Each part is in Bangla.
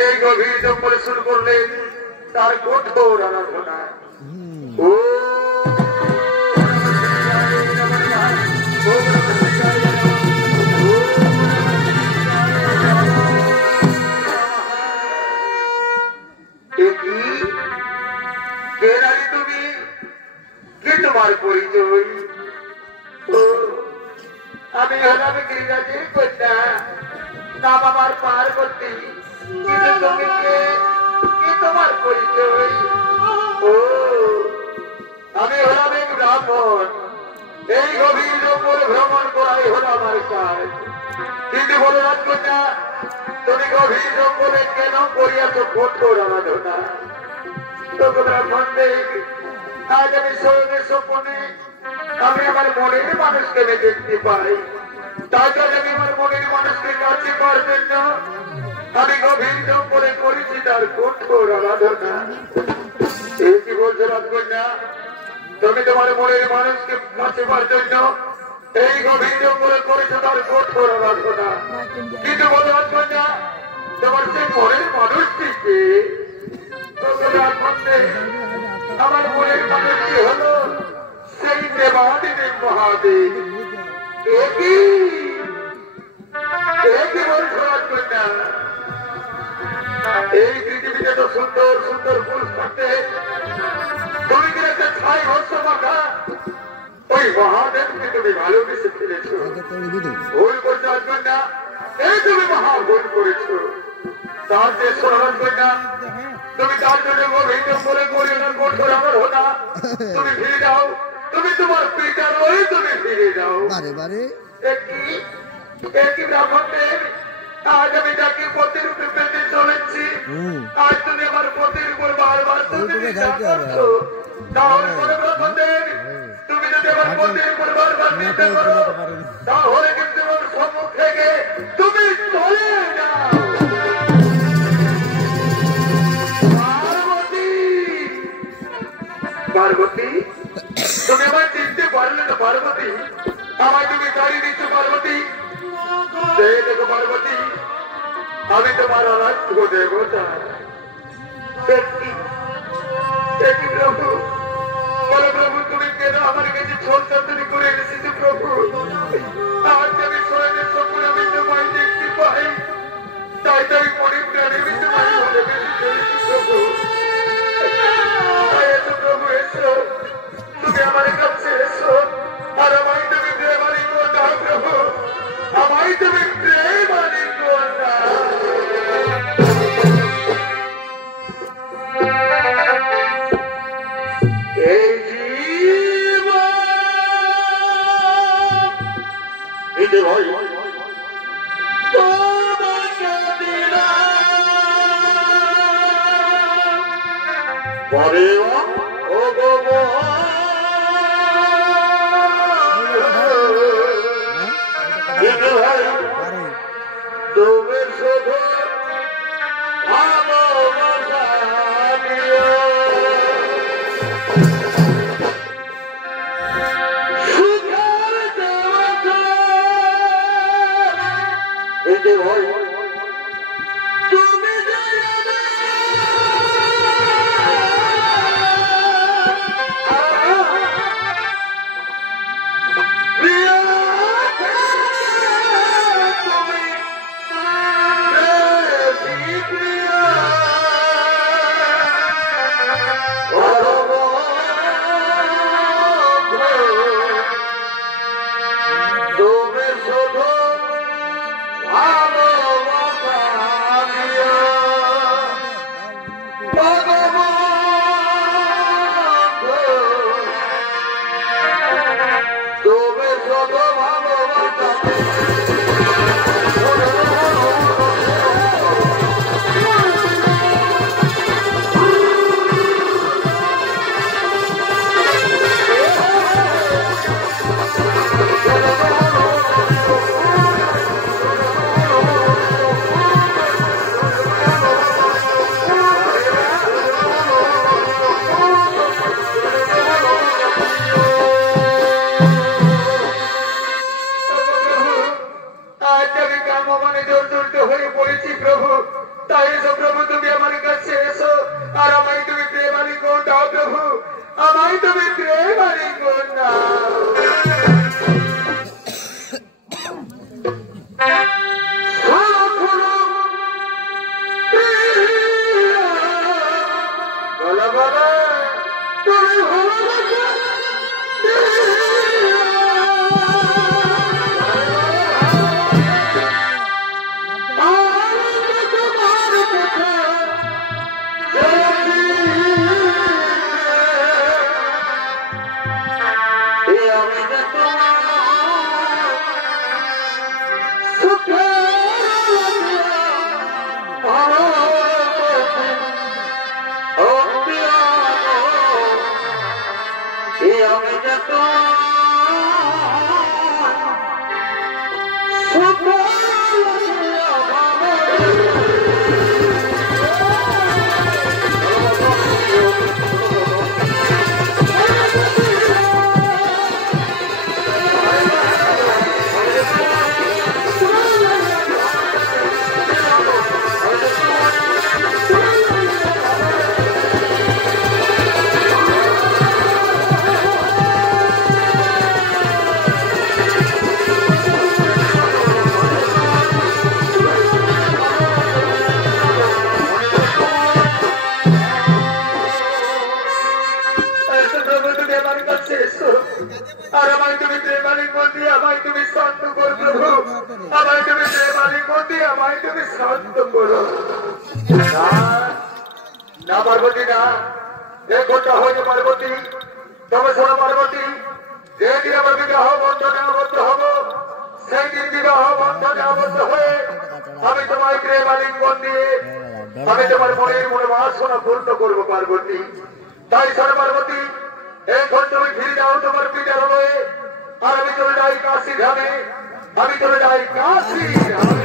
এই গভীর জঙ্গলে শুরু করলেন তার কঠোর আরাধনা। ও তুমি কি তোমার পরিচয়? আমি হলাম গিরিরাজের কন্যা, নাম আমার পার্বতী। কিন্তু তুমি কে? কি তোমার পরিচয়? ও আমি হলাম এক ব্রাহ্মণ। এই গভীর জঙ্গল ভ্রমণ করাই হলো আমার কাজ। কিন্তু বলো রাজকন্যা, তুমি গভীর জঙ্গলে কেন করিয়াছ কঠোর আরাধনা? ব্রাহ্মণ দেব, আজ আমি স্বয়ংের স্বপ্নে আমি আমার মনের মানুষকে দেখতে পাই। তাই জন্য আমি আমার মনের মানুষকে কাছে পাওয়ার জন্য আমি গভীর জঙ্গলে করেছি তার কঠোর আরাধনা। এই কি বলছো রাজকন্যা? তুমি তোমার মনের মানুষকে কাছে পাওয়ার জন্য এই গভীর জঙ্গলে করেছো তার কঠোর আরাধনা। কিন্তু বলো রাজকন্যা, তোমার সে মনের মানুষটিকে আমার মনের মানুষটি হলো সেই দেবাদিদেব মহাদেব। একই বলছো রাজকন্যা, এই পৃথিবীতে তো সুন্দর সুন্দর পুরুষ থাকতে তুমি কি একটা ছাই হস্য মাখা ওই মহাদেবকে তুমি ভালোবেসে ফেলেছো। ভুল করছো রাজকন্যা, এই তুমি মহা ভুল করেছো। তার দেশ রাজকন্যা, তুমি তার জন্য গভীর জঙ্গলে করিওনার কঠোর আরাধনা। তুমি ফিরে যাও, তুমি তোমার পিতার ওই তুমি ফিরে যাও। একই ব্রাহ্মণ দেব, আজ আমি তাকে পথের উপর পেতে চলেছি। আজ তুমি আমার পথের উপর বারবার তুমি করছো। তাহলে পরে ব্রাহ্মণ দেব, তুমি যদি আমার পথের উপর বারবার নিতে করো, তাহলে কিন্তু আমার সম্মুখ থেকে তুমি চলে যাও। পার্বতী, তুমি আমায় চিনতে পারলে তো? পার্বতী, আমায় তুমি দাঁড়িয়ে দিচ্ছ পার্বতী? দেখো পার্বতী, আমি তোমার আরাধ্য দেবতা। প্রভু, বলো প্রভু, তুমি কেন আমার কাছে ছোট্টান্তরি করে এনেছিস প্রভু? আজ আমি স্বয়ংের স্বপ্নে আমি তোমায় দেখতে পাই, তাই তো আমি মনে প্রাণে আমি তোমায় বলে বেশি প্রভু। প্রভু এসো, তুমি আমার কাছে এসো, আর আমায় তুমি প্রেমানি করো প্রভু, আমায় তুমি প্রেমানি করো। এই জীবন ভাই তোমাকে দিলাম পরে তুমি শুধু ভালোবাসা দিও, সুখের দেবতা। এই যে ভাই, তুমি তুমি প্রেমারি কন্যা না পার্বতী না এই ঘটনা হইতে পার্বতী তবে শোনো পার্বতী যেদিন আমার বিবাহ বন্ধনে আবদ্ধ হব সেই দিন বিবাহ বন্ধনে আবদ্ধ হয়ে আমি তোমার প্রেম আলিঙ্গন দিয়ে আমি তোমার মনের মনে বাসনা পূর্ণ করবো পার্বতী তাই শোনো পার্বতী এখন তুমি ফিরে যাও তোমার পিতার হয়ে আর আমি চলে যাই কাশী ধামে আমি চলে যাই কাশী ধামে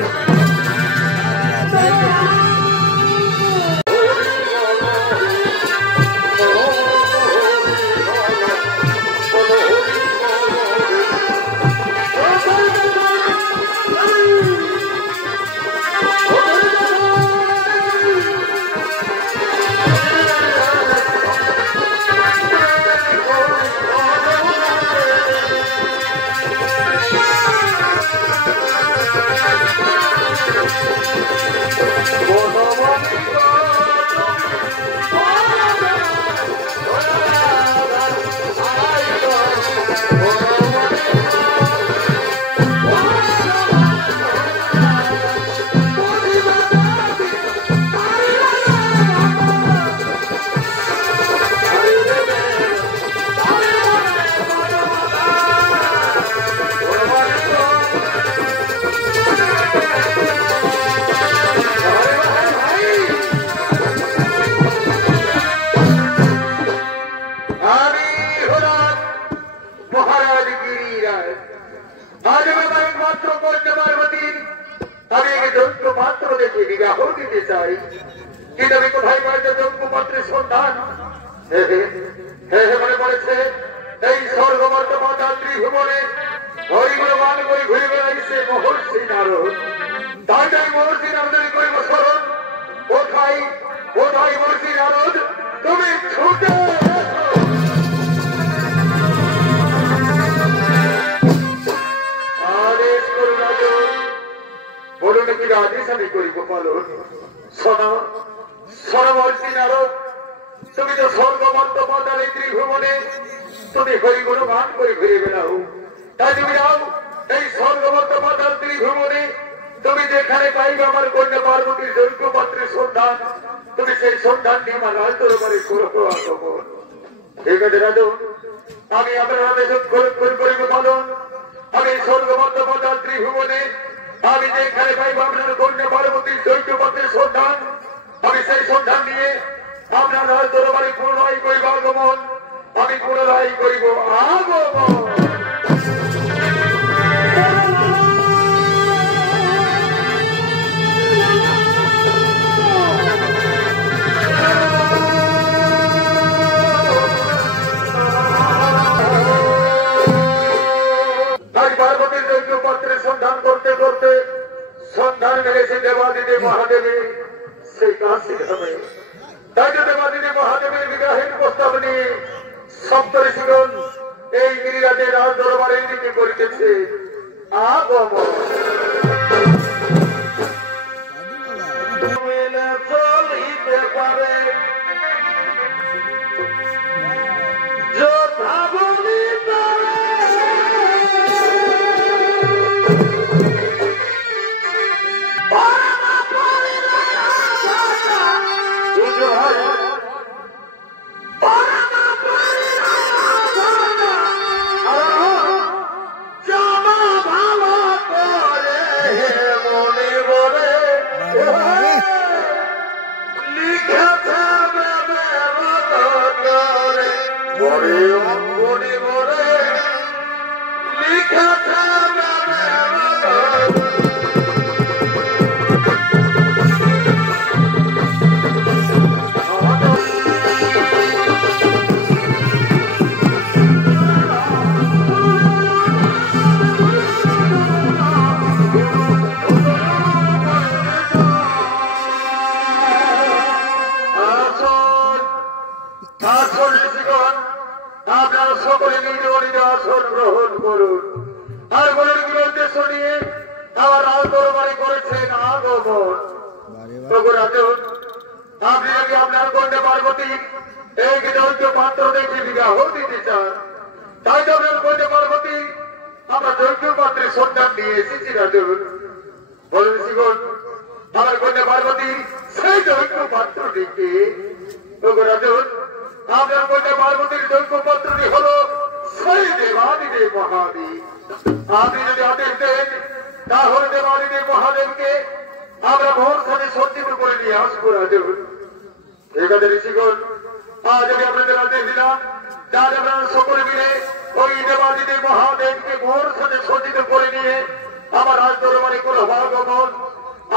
তুমি তো স্বর্গমর্ত পাতালে ত্রিভুবনে তুমি হরিগুণ গান করে ঘুরে বেড়াও তাই তুমি যাও এই স্বর্গমর্ত পাতাল ত্রিভুবনে তুমি যেখানে পাইবে আমার কন্যা পার্বতীর দৈত্য পাত্রের সন্ধান তুমি সেই সন্ধান নিয়ে আমার রাজ দরবারে করবো আগমন ঠিক আছে রাজন আমি আপনার আদেশ করিব পালন আমি স্বর্গমর্ত পাতাল ত্রিভুবনে আমি যেখানে পাইব আপনার কন্যা পার্বতীর দৈত্য পাত্রের সন্ধান আমি সেই সন্ধান নিয়ে আপনার রাজ দরবারে পুনরায় করিব আগমন আমি পুনরায় করিব আগমন পার্বতীর দৈত্য পাত্রের সন্ধান করতে করতে সন্ধান মিলেছে দেবাদিদেব মহাদেবের সেই কাশী ধামে তাই দেবাদিদেব মহাদেবের বিবাহের প্রস্তাব নিয়ে সপ্তঋষিগণ এই গিরিরাজের রাজ দরবারের দিকে করিতেছে আগমন। চলিতে পারে যথাবলী সকলে নিজ নিজ আসন গ্রহণ করুন। আর বলেন কি উদ্দেশ্য নিয়ে আমার রাজ দরবারে করেছেন আগমন। আপনি নাকি আপনার কন্যা পার্বতী এই দৈত্য পাত্র দেখে বিবাহ দিতে চান, তাই তো আপনার কন্যা পার্বতী আমরা দৈত্য পাত্রের সন্ধান নিয়ে এসেছি রাজন। বলেন শিবন আমার কন্যা পার্বতী সেই দৈত্য পাত্রটিকে রাজন আপনার কন্যা পার্বতীর দৈত্য পাত্রটি হলো সেই দেবাদিদেব মহাদেব। আপনি যদি আদেশ দেন তাহলে দেবাদিদেব মহাদেবকে আমরা ভোর সাথে সঞ্জীব করে নিয়ে আসবো রাজন। ঠিক আছে ঋষিগণ, আজ আমি আপনাদের আদেশ দিলাম যার আপনারা সকলে মিলে ওই দেবাদিদেব মহাদেবকে ভোর সাথে সজ্জিত করে নিয়ে আমার রাজ দরবারে করো আগমন,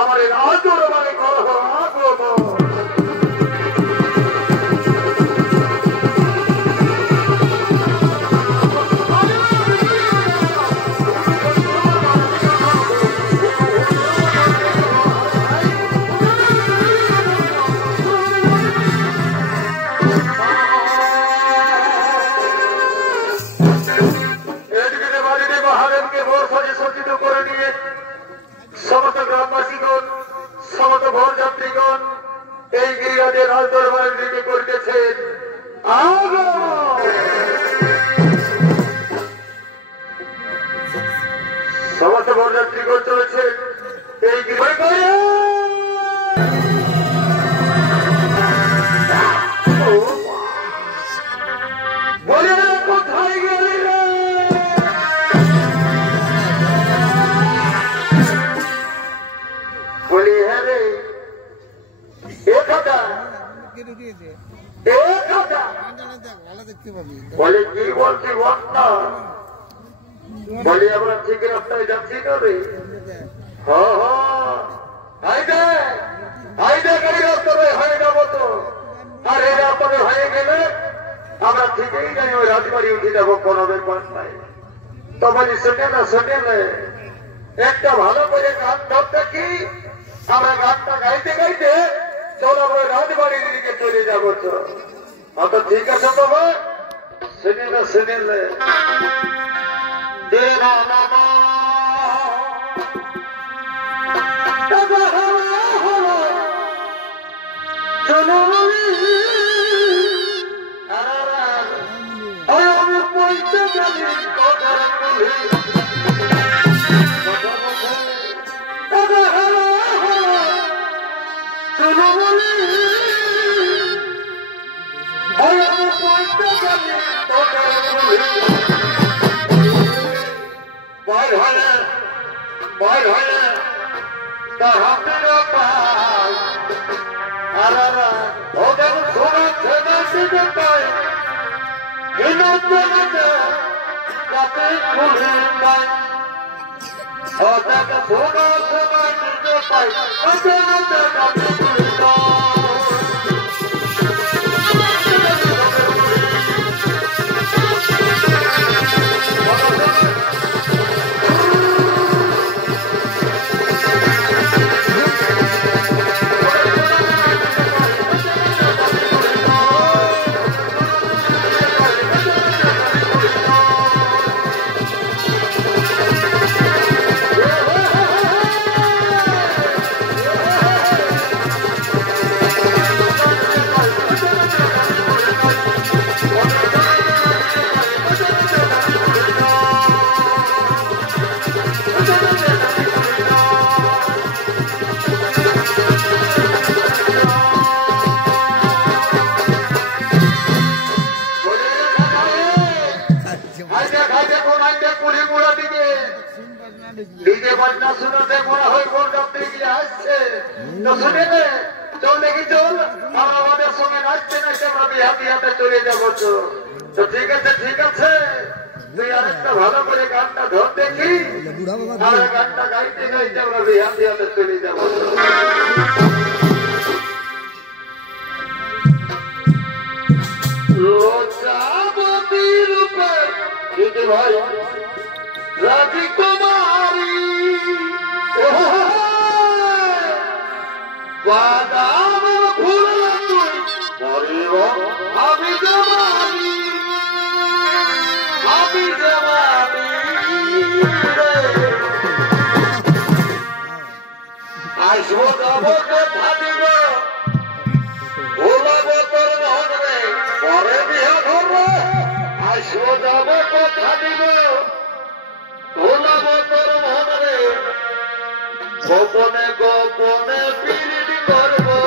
আমার এই রাজ দরবারে করো আগমন। সমস্ত গ্রামবাসীগণ সমস্ত ভোর যাত্রীগণ এই গিরিরাজের রাজ দরবারের দিকে করিতেছেন সমস্ত ভোর যাত্রীগণ চলেছেন এই বলে কোথায় গেলি বলি হ্যাঁ রে বলে কি বলছি বক্তা বলি আমরা ঠিক রাস্তায় যাচ্ছি তো রে। গাড়ি রাস্তা হয়ে যাবো তো, আর এই রাস্তাতে হয়ে গেলে আমরা ঠিকই যাই ওই রাজবাড়ি উঠে যাবো 15 পাঁচটায়। তো বলি শুনে না একটা ভালো করে গান ধরতে কি আমরা গানটা গাইতে গাইতে চলো ওই রাজবাড়ির দিকে চলে যাবো। তো অত ঠিক আছে তো ভাই শুনিলে পুলি মুড়া দিকে ডিজে বাজনা শোনাতে মনে হয় বরযাত্রী গিয়ে আসছে। তো শুনে নে, চল দেখি চল, আর আমাদের সঙ্গে নাচতে নাচতে আমরা বিহাতে হাতে চলে যাবো। তো ঠিক আছে ঠিক আছে, তুই আরেকটা ভালো করে গানটা ধর দেখি, আর গানটা গাইতে গাইতে আমরা বিহাতে হাতে চলে যাবো। লজ্জাবতীর উপর দিদি ভাই রাজকুমারী বাদাম ফুল তুই মরিব আমি জমানি আসবো যাব কথা দিব ভোলাবো তোর মনে পরে বিহা ধরবো। আসবো যাব কথা দিব ভোলাবো তোর মনে গোপনে গোপনে পিরিতি করবো।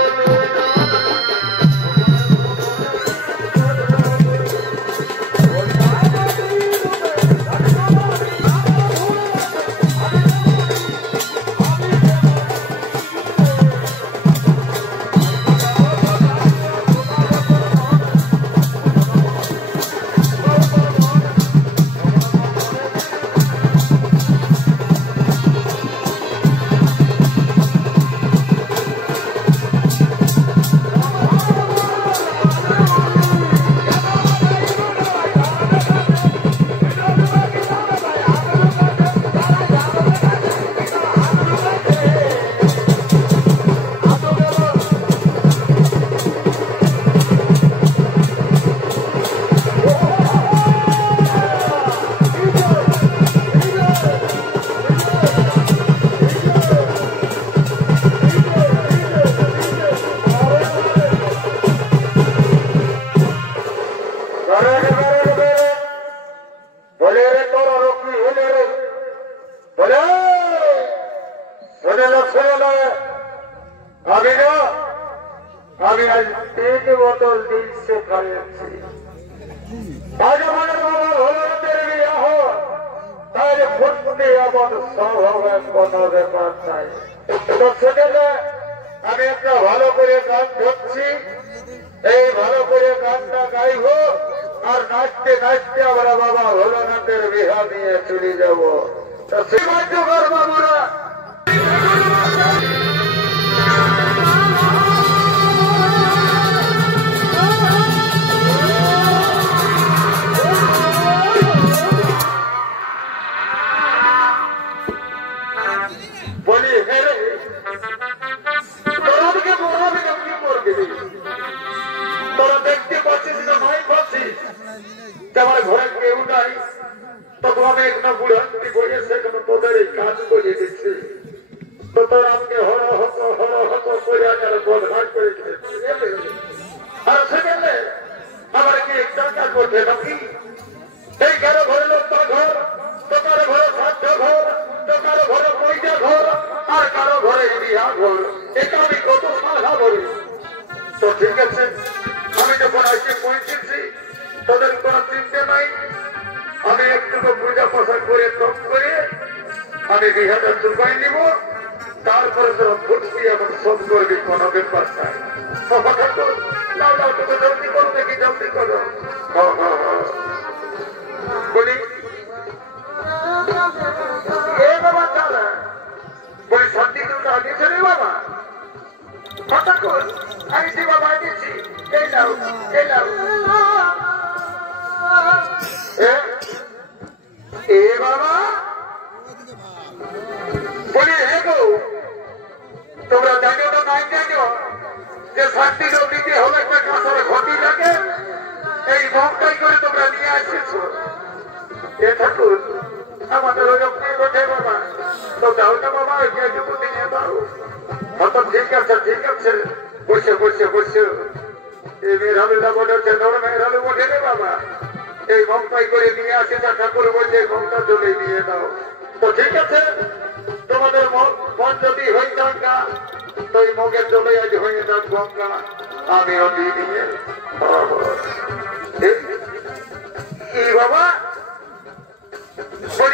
আমি আজ 3 বোতল দিন সে খাইছি। আজ আমার বাবা ভোলানাথের বিয়ে হয়, তাহলে ফুটতে আমার স্বভাবে কোনো ব্যাপার নাই। তো সেখানে আমি একটা ভালো করে গান ধরছি, এই ভালো করে গানটা গাইব, আর নাচতে নাচতে আমরা বাবা ভোলানাথের বিহা নিয়ে চলে যাব। তো শ্রীমান্য বাবুরা ঘরে কেউ নাই, তখন আমি একটা বুড়ান্তি বইয়ে সেখানে তোদের এই কাজ করিয়ে দিচ্ছি। তো তোর আমাকে হর হত করে বদভাগ করে দিয়েছি। আর সেখানে আমার কি একটা কাজ করছে নাকি? এই কারো ঘরে লোকটা ঘর, তো কারো ঘরে সাধ্য ঘর, তো কারো ঘরে পয়সা ঘর, আর কারো ঘরে বিহা ঘর। এটা আমি কত সাধা বলি। তো ঠিক আছে, আমি যখন আসি পৌঁছেছি, তোদের কোন চিন্তা নাই। আমি একটু পূজা পোষা করে তপ করে আমি বিহাটা চুকাই নিব, তারপরে তোরা ফুটবি এবং সব করবি, কোনো ব্যাপার নাই। তোকে জলদি করো দেখি, জলদি করো। বলি বাবা দাদা, বলি শান্তি তোমরা আগেছে রে বাবা, কথা কর। আমি যে বাবা আগেছি, এই নাও এই নাও। এ বাবা বলি হে গো, তোমরা জানো না নাই জানো যে শান্তি দিতে হলে একটা কাঁচার ঘটি লাগে, এই মগটাই করে তোমরা নিয়ে আসেছো। এ ঠাকুর আমাদের ওরকম নিয়ে বসে বাবা, তো যাও না বাবা, যেটুকু নিয়ে দাও। ঠিক আছে ঠিক আছে, বসে বসে বসে। এই মেয়েরালুটা বলে হচ্ছে ধর, মেয়েরালু বসে রে বাবা, এই মগটাই করে নিয়ে আসে। তা ঠাকুর বলছে এই মগটা চলে দিয়ে দাও। তো ঠিক আছে, তোমাদের মন যদি হয়ে থাকা, তো এই মগের চলে আজ হয়ে যাক গঙ্গা, আমিও দিয়ে দিয়ে এই বাবা বলি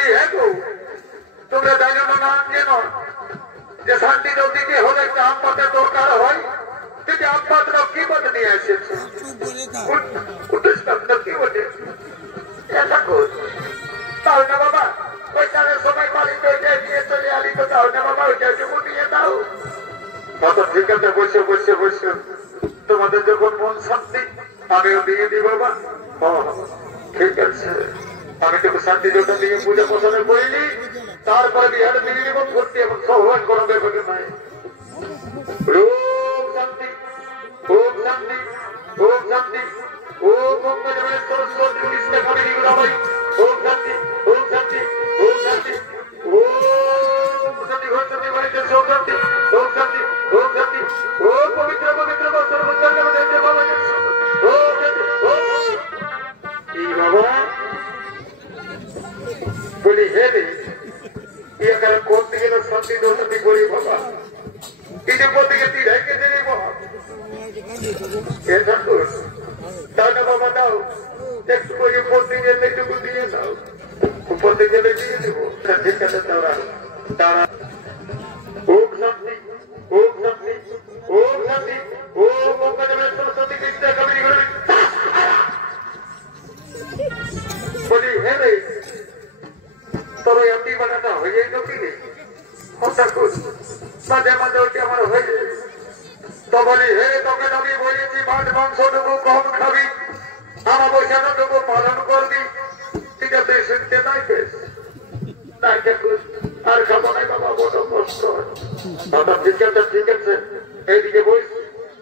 আমিও দিয়ে দিই বাবা। ঠিক আছে, আমি তোকে শান্তি জোটা দিয়ে পূজা পোষণে করিনি, তারপরে বিহারে দিয়ে দিব। ভর্তি এবং সহবাস কোনো ব্যাপার নাই। ওম শান্তি, ওম শান্তি, ওম শান্তি, ওম মঙ্গলেশ্বর সরস্বতী কৃষ্ণ কামিনী গুণাময়ী। ওম শান্তি, ওম শান্তি, ওম শান্তি, ওম শান্তি ঘর শান্তি বাড়িতে ওম শান্তি, ওম শান্তি, ওম শান্তি, ওম পবিত্র পবিত্র বস্ত্র বস্ত্র বাবা ওম শান্তি। কি বাবা বলি হে রে, ইয়ার কোন দিকে শান্তি দোষান্তি করি বাবা, ঈদের পর থেকে তীর হেঁকে দেবে বাবা। এ ঠাকুর দাও না বাবা, দাও একটু করে উপর দিকে একটু দিয়ে দাও, উপর দিকে দিয়ে দেবো। ঠিক আছে, তারা তারা ওম শান্তি, ওম শান্তি, ওম শান্তি, ওম মঙ্গলেশ্বর সরস্বতী কৃষ্ণ কামিনী গুণাময়ী। বলি হে রে, তোর ওই এমনি বানাটা হয়ে যায় তো কি রে ঠাকুর, মাঝে মাঝে ওটি আমার হয়ে যায়। তো বলি হে, তোকে আমি বলেছি মাছ মাংসটুকু কম খাবি, আমার বৈশাখটুকু পালন করবি। ঠিক আছে, শুনতে নাই বেশ তাই ঠাকুর আর খাবো নাই বাবা, বড় কষ্ট। ঠিক আছে, ঠিক আছে, এইদিকে বস,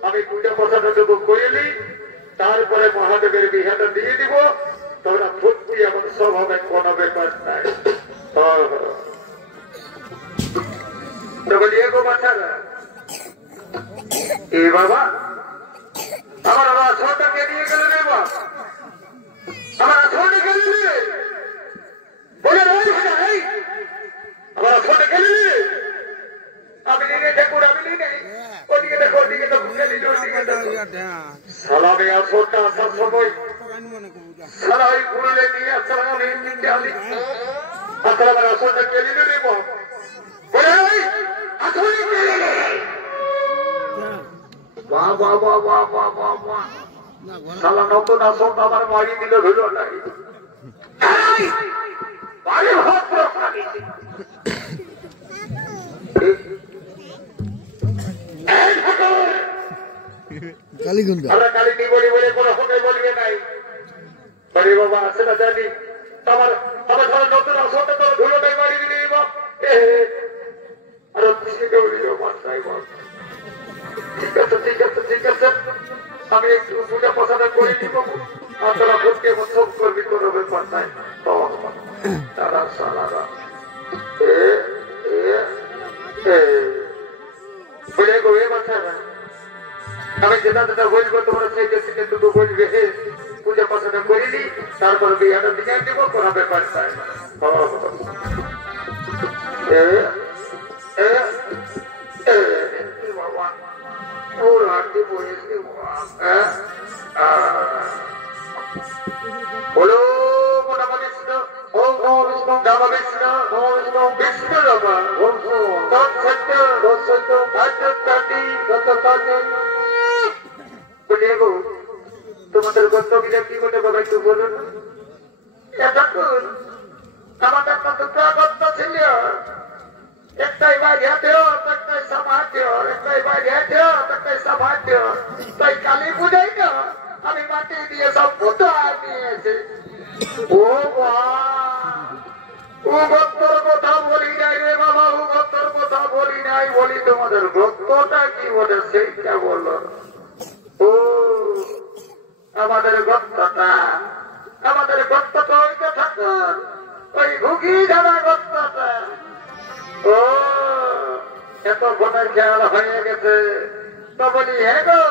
আমি পূজা পোষাটাটুকু করে নিই, তারপরে মহাদেবের বিহাটা দিয়ে দিব। তোমরা ভর্তি এবং সব হবে, কোনো ব্যাপার নাই। বলি এগো বাচ্চারা, এ বাবা আমার ছোটকে নিয়ে গেলে রে বাবা, আমার ছোটে গেলি বলে আমার ছোটে গেলি, আমি নিয়ে ঠাকুর, আমি নিয়ে ওদিকে দেখো, ওদিকে দেখো, সালামে আসরটা আসার সময় সারা ওই পুরুলে নিয়ে আসলাম। আমি তিনটে আলি আসলে আমার আসরটা গেলি রে বাবা, বলে আসলে বাহ বাহ বাহ বাহ বাহ বাহ বাহ, সালা নতুন আসন আমার মারি দিল হইল নাই। আমরা কালী নি বলি বলে কোনো হতে বলবে নাই। বলি বাবা সেটা জানি, আমার আমার সারা নতুন আসনটা তো ধুলোটাই মারি দিলি বাপ। আরো খুশিকে বলি মাথায় বাপ। ঠিক আছে, ঠিক আছে, ঠিক আছে, আমি একটু পূজা পোষাটা করে দিব, আর তোরা ভোটকে সব করবি, কোনো ব্যাপার নাই। তারা সালারা বলে গো এ বাচ্চারা, আমি যেটা যেটা বলবো তোমরা সেই দেশে দুটো বলবে। পূজা পোষাটা করিনি, তারপর বিহাটা দিয়ে দিব, কোনো ব্যাপার নাই। বাবা ওর হাতে বলেছে বলো বিষ্ণু, ওম নমঃ বিষ্ণু, নম বিষ্ণু, নম বিষ্ণু, বিষ্ণু রামা, ওম তৎসত্য, তৎসত্য, তৎসত্যাতি, তৎসত্যাতি। বলে গো তোমাদের গন্তব্যটা কি বলে বাবা একটু বলুন। ঠাকুর আমাদের তো দুটো গন্ত ছিল, একটাই বাড়িয়াতে, একটাই সমাজে, একটাই বাড়িয়াতে, একটাই সমাজে। তাই কালী পূজাই না আমি মাটি দিয়ে সব পুজো নিয়েছি। ও ভক্তর কথা বলি নাই রে বাবা, ও ভক্তর কথা বলি নাই, বলি তোমাদের ভক্তটা কি বলে সেইটা বলো। ও আমাদের ভক্তটা, আমাদের ভক্তটা ওইটা ঠাকুর, ওই ঘুগি ধারা ভক্তটা। ও এত ঘনের খেয়াল হয়ে গেছে। তো বলি হে গো,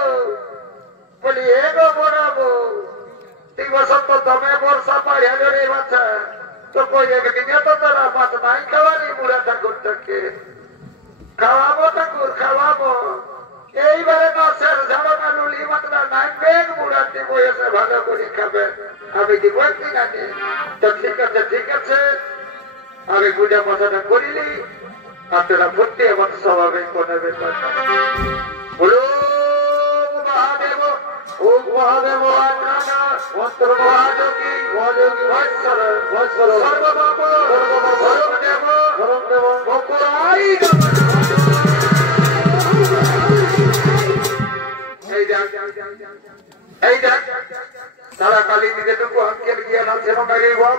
বলি হে গো বরাবো, তুই বসন্ত দমে বর্ষা পাড়ে রে বাচ্চা, তো কই একদিনে তো তোরা মাছ নাই খাওয়ালি বুড়া ঠাকুরটাকে। খাওয়াবো ঠাকুর, খাওয়াবো। এইবারে মাছের ঝাড়ো না লুলি মাত্রা নাইবেন, বুড়াটি বয়সে ভালো করে খাবেন, আমি কি বলছি না? তো ঠিক আছে, ঠিক আছে, আমি পূজা পোষাটা করিনি, আপনারা ভর্তি এবং স্বাভাবিক কোনো ব্যাপার বলো। মহাদেব ও মহাদেব মন্ত্র মহাযোগী মহাযোগী ভৈশ্বর ভৈশ্বর সর্ববাব সর্বদেব ধরমদেব বকুড়াই। এই এই দেখ তারা কালী নিজেটুকু আঙ্কেল জ্ঞান আছে নাকি বল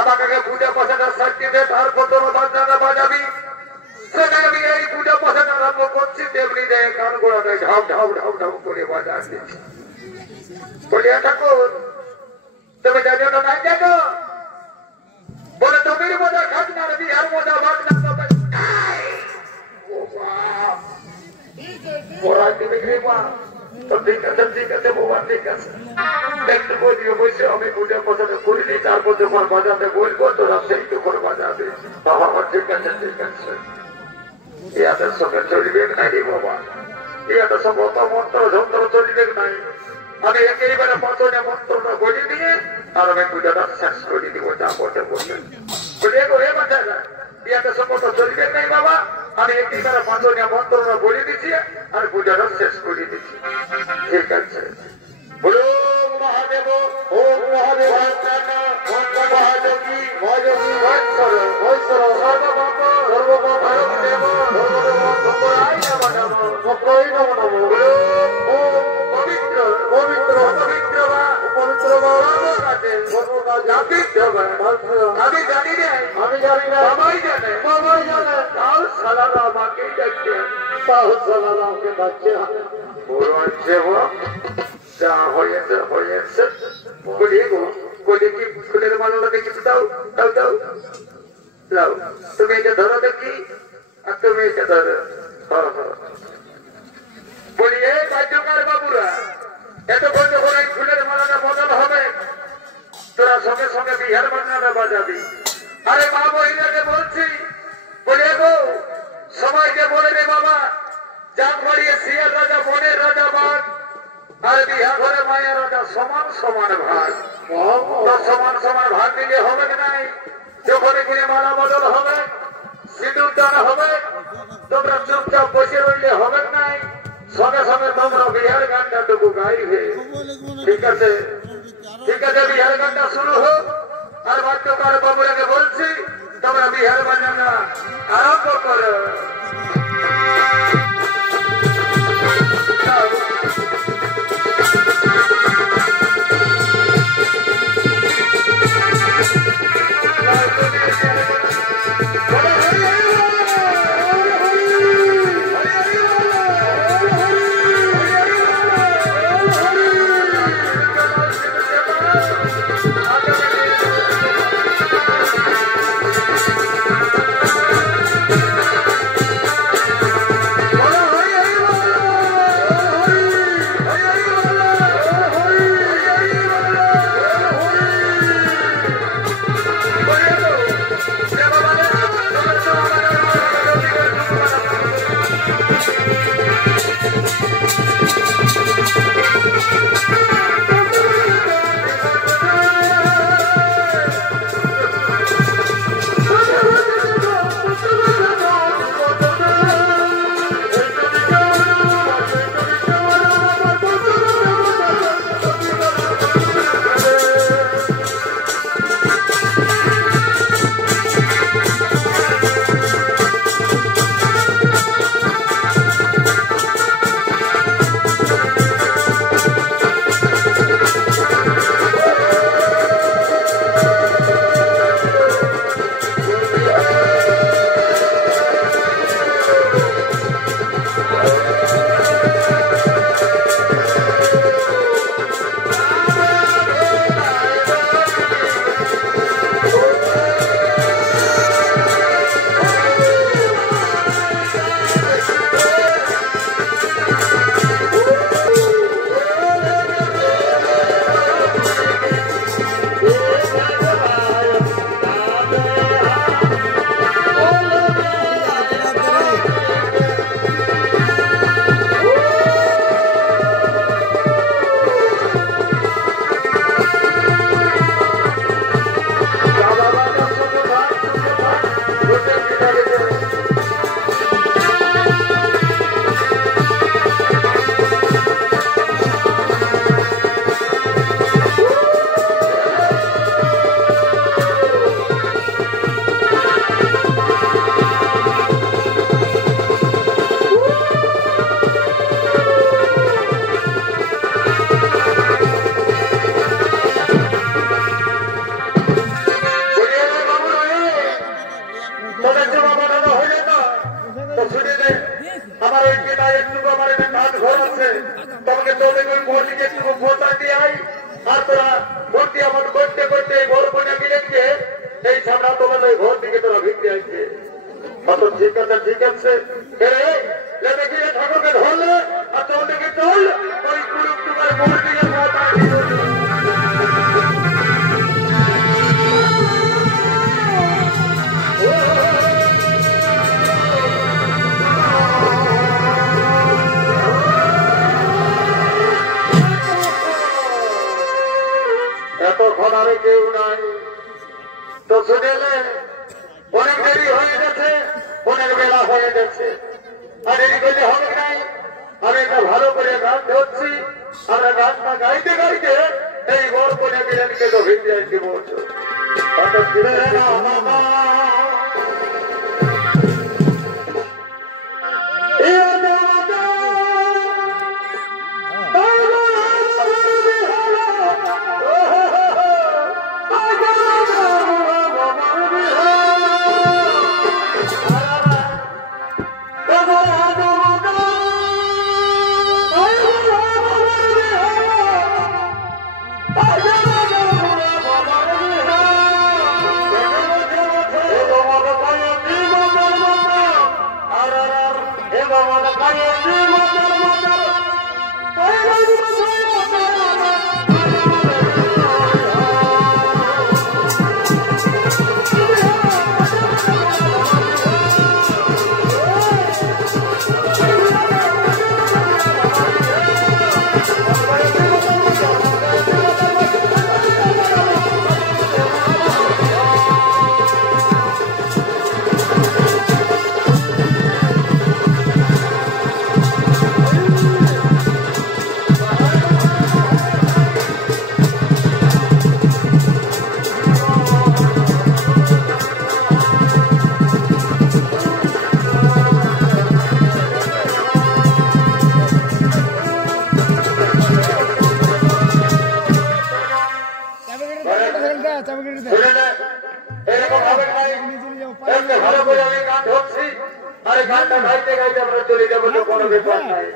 আমাকে পূজা পয়সাটা সাজিয়ে দে তারপর তোর বাজারে বাজাবি সেটা আমি এই পূজা পয়সাটা আরম্ভ করছি তেমনি দেয় কান গোড়াতে ঢাউ ঢাউ ঢাউ ঢাউ করে বাজার দিচ্ছি বলিয়া ঠাকুর তুমি জানো না নাই জানো বলে তুমি মজা খাস না বিহার মজা ভাগ না তবে ওরা তুমি খেবা তো ঠিক আছে বাবা ঠিক আছে দেখতে বলিও বসে আমি পূজা পছন্দ করিনি তারপর যখন বাজাতে বলবো তোরা সেই তখন বাজাবে বাবা ঠিক আছে ইয়াদের সঙ্গে চলবে নাই রে বাবা ইয়াদের সঙ্গে অত মন্ত্র যন্ত্র চলবে নাই আমি একেবারে পাঁচনে মন্ত্রটা বলি দিয়ে আর আমি পূজাটা শেষ করে দিব যা বলতে বলতে বলে গো হে বাচ্চা ইয়াদের সঙ্গে তো চলবে নাই বাবা আমি একেবারে পাঁচনে মন্ত্রটা বলে দিচ্ছি আর পূজাটা শেষ করে দিচ্ছি ঠিক আছে বলো মহাদেব ও মহাদেব মহাযোগী মহাযোগী মহেশ্বর মহেশ্বর সর্বভৌম সর্বভৌম দেব পবিত্র পবিত্র পবিত্র পবিত্র আমি জানি না আমি জানি না সবাই জানে সবাই জানে তাও সালারা আমাকে ডাকছে তাও সালারা আমাকে ডাকছে বড় আছে যা হয়েছে হয়েছে বলি গো বলি কি ফুলের মালা দেখি দাও দাও দাও দাও তুমি এটা ধরো দেখি আর তুমি এটা ধরো বলি এই কার্যকর বাবুরা এতক্ষণ যখন এই ফুলের মালাটা বদল হবে তোরা সঙ্গে সঙ্গে বিহার বাজনাটা বাজাবি আরে মা বহিনাকে বলছি বলে গো সবাইকে বলে রে বাবা যাক বাড়িয়ে শিয়ার রাজা বনের রাজা বাঘ আর বিহা ঘরে মায়ের রাজা সমান সমান ভাগ সমান সমান ভাগ দিলে হবে নাই যখন এখানে মালা বদল হবে সিঁদুর দান হবে তোমরা চুপচাপ বসে রইলে হবে নাই সঙ্গে সঙ্গে তোমরা বিহার গানটা টুকু গাইবে ঠিক আছে বিহার গানটা শুরু হোক আর বাদ্যকার বাবুরাকে বলছি তোমরা বিহার বাজানা আরম্ভ করো আর তোরা ভর্তি এমন করতে করতে ঘর বনে গিলেনকে সেই সামনা তোমার ওই ঘর থেকে তোরা ভিড়তে আসছে কত ঠিক আছে ঠিক আছে দেখি ঠাকুরকে ধরলে আর চৌদিকে চল ওই কুলুপ তোমার ঘর থেকে এতক্ষণ আরে কেউ নাই তো শুনেলে অনেক দেরি হয়ে গেছে অনেক বেলা হয়ে গেছে আর দেরি করলে হবে নাই আমি একটা ভালো করে গান ধরছি আমরা গানটা গাইতে গাইতে এই গড় করে বিরিয়ানিকে তো ভিড়তে আসছি বলছো ভালো করে আমি গান ধরছি আরে গানটা গাইতে গাইতে আমরা চলে যাবো তো কোনো ব্যাপার নাই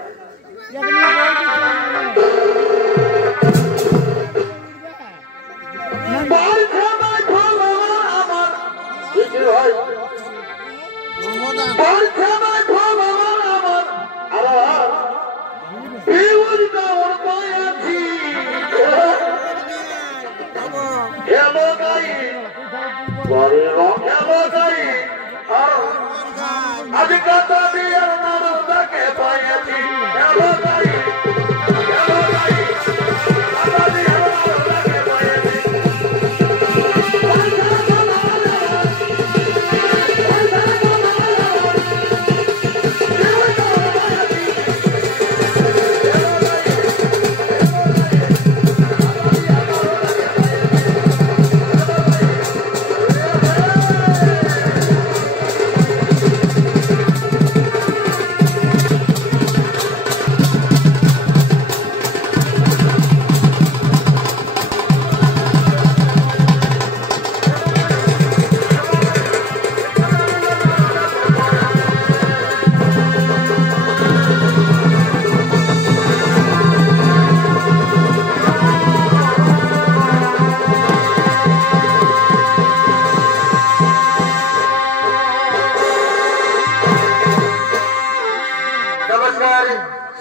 আজ কত দিয়ে তাকে পাইছি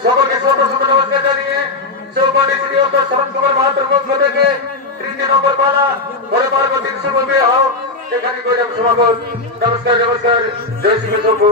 সকলকে ছোট ছোট নমস্কার জানিয়ে চৌপাটি শ্রী অর্থাৎ শরণ কুমার মাহাতোর পক্ষ থেকে 3 নম্বর পালা ঘরে পার্বতী বিশ্বকর্মী হও সেখানে সমাগম নমস্কার নমস্কার জয় শ্রী শম্ভু।